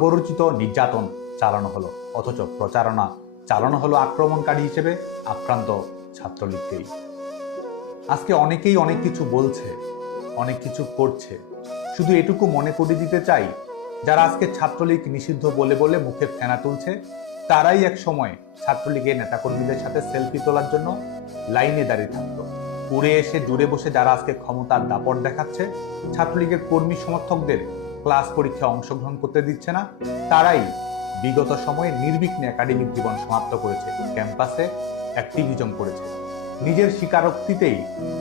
বর্বরচিত নির্যাতন চালানো হলো, অথচ প্রচারণা চালানো হলো আক্রমণকারী হিসেবে আক্রান্ত ছাত্রলীগকেই। আজকে অনেকেই অনেক কিছু বলছে, অনেক কিছু করছে। শুধু এটুকু মনে করে দিতে চাই, যারা আজকে ছাত্রলীগ নিষিদ্ধ বলে বলে মুখে ফেনা তুলছে, তারাই এক সময় ছাত্রলীগের নেতাকর্মীদের সাথে সেলফি তোলার জন্য লাইনে দাঁড়িয়ে থাকতো। উড়ে এসে দূরে বসে যারা আজকে ক্ষমতার দাপট দেখাচ্ছে, ছাত্রলীগের কর্মী সমর্থকদের ক্লাস পরীক্ষায় অংশগ্রহণ করতে দিচ্ছে না, তারাই বিগত সময়ে নির্বিঘ্নে একাডেমিক জীবন সমাপ্ত করেছে, ক্যাম্পাসে অ্যাক্টিভিজম করেছে। নিজের স্বীকারোক্তিতেই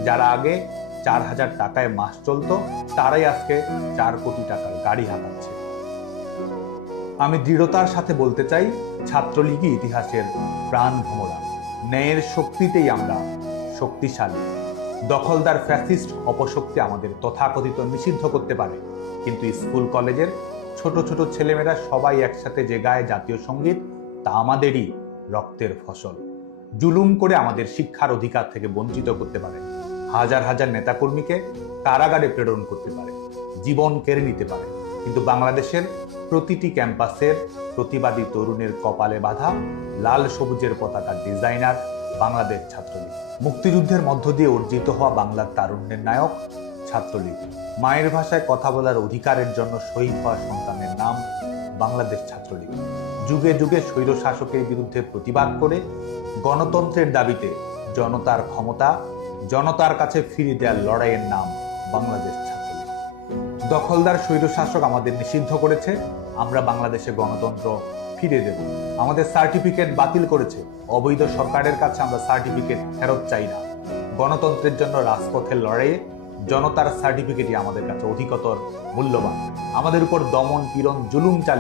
যারা আগে 4,000 টাকায় মাস চলতো, তারাই আজকে 4 কোটি টাকার গাড়ি হাঁকাচ্ছে। আমি দৃঢ়তার সাথে বলতে চাই, ছাত্রলীগই ইতিহাসের প্রাণ ভোমরা। ন্যায়ের শক্তিতেই আমরা শক্তিশালী। দখলদার ফ্যাসিস্ট অপশক্তি আমাদের তথাকথিত নিষিদ্ধ করতে পারে, কিন্তু স্কুল কলেজের ছোট ছোট ছেলেমেয়েরা সবাই একসাথে যে গায়ে জাতীয় সঙ্গীত, তা আমাদেরই রক্তের ফসল। জুলুম করে আমাদের শিক্ষার অধিকার থেকে বঞ্চিত করতে পারে, হাজার হাজার নেতাকর্মীকে কারাগারে প্রেরণ করতে পারে, জীবন কেড়ে নিতে পারে, কিন্তু বাংলাদেশের প্রতিটি ক্যাম্পাসের প্রতিবাদী তরুণের কপালে বাঁধা লাল সবুজের পতাকার ডিজাইনার বাংলাদেশ ছাত্রলীগ। মুক্তিযুদ্ধের মধ্য দিয়ে অর্জিত হওয়া বাংলার তারুণ্যের নায়ক ছাত্রলীগ। মায়ের ভাষায় কথা বলার অধিকারের জন্য শহীদ হওয়া সন্তানের নাম বাংলাদেশ ছাত্রলীগ। যুগে যুগে স্বৈর শাসকের বিরুদ্ধে প্রতিবাদ করে গণতন্ত্রের দাবিতে জনতার ক্ষমতা জনতার কাছে ফিরিয়ে দেওয়ার লড়াইয়ের নাম বাংলাদেশ ছাত্রলীগ। দখলদার স্বৈরশাসক আমাদের নিষিদ্ধ করেছে, আমরা বাংলাদেশে গণতন্ত্র ফিরে দেব। আমাদের সার্টিফিকেট বাতিল করেছে, অবৈধ সরকারের কাছে আমরা সার্টিফিকেট ফেরত চাই না। গণতন্ত্রের জন্য রাজপথের লড়াইয়ে জনতার সার্টিফিকেটই আমাদের কাছে অধিকতর মূল্যবান। আমাদের উপর দমন পীড়ন জুলুম চালিয়ে